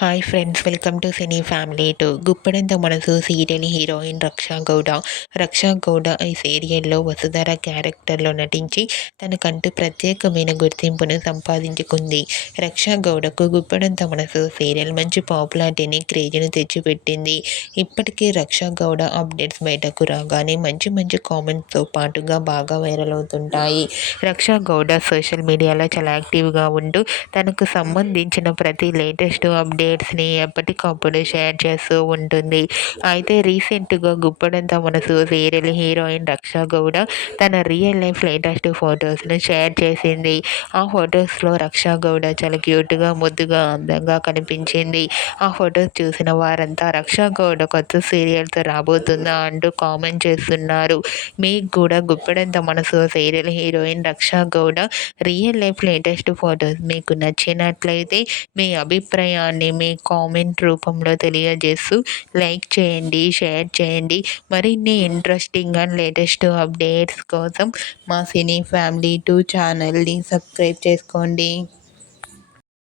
Hi friends, welcome to cine family to గుప్పడంత మనసు serial heroine Raksha Gowda. Raksha Gowda ఈ సీరియల్లో వసుధర క్యారెక్టర్లో నటించి తనకంటూ ప్రత్యేకమైన గుర్తింపును సంపాదించుకుంది. రక్షా గౌడకు గుప్పడంత మనసు సీరియల్ మంచి పాపులారిటీని, క్రేజ్ను తెచ్చిపెట్టింది. ఇప్పటికీ రక్షా గౌడ అప్డేట్స్ బయటకు రాగానే మంచి మంచి కామెంట్స్తో పాటుగా బాగా వైరల్ అవుతుంటాయి. రక్షా గౌడ సోషల్ మీడియాలో చాలా యాక్టివ్గా ఉంటూ తనకు సంబంధించిన ప్రతి లేటెస్ట్ అప్డేట్స్ని ఎప్పటికప్పుడు షేర్ చేస్తూ ఉంటుంది. అయితే రీసెంట్గా గుప్పడంత మనసు సీరియల్ హీరోయిన్ రక్షా గౌడ తన రియల్ లైఫ్ లేటెస్ట్ ఫొటోస్ను షేర్ చేసింది. ఆ ఫొటోస్లో రక్షా గౌడ చాలా క్యూట్గా, ముద్దుగా, అందంగా కనిపించింది. ఆ ఫొటోస్ చూసిన వారంతా రక్షా గౌడ కొత్త సీరియల్తో రాబోతుందా అంటూ కామెంట్ చేస్తున్నారు. మీకు కూడా గుప్పడంత మనసు serial heroine Raksha Gowda real life latest photos మీకు నచ్చినట్లయితే మీ అభిప్రాయాన్ని మీ కామెంట్ రూపంలో తెలియజేస్తూ లైక్ చేయండి, షేర్ చేయండి. మరిన్ని ఇంట్రెస్టింగ్ అండ్ లేటెస్ట్ అప్డేట్స్ కోసం మా సినీ ఫ్యామిలీ 2 ఛానల్ని సబ్స్క్రైబ్ చేసుకోండి.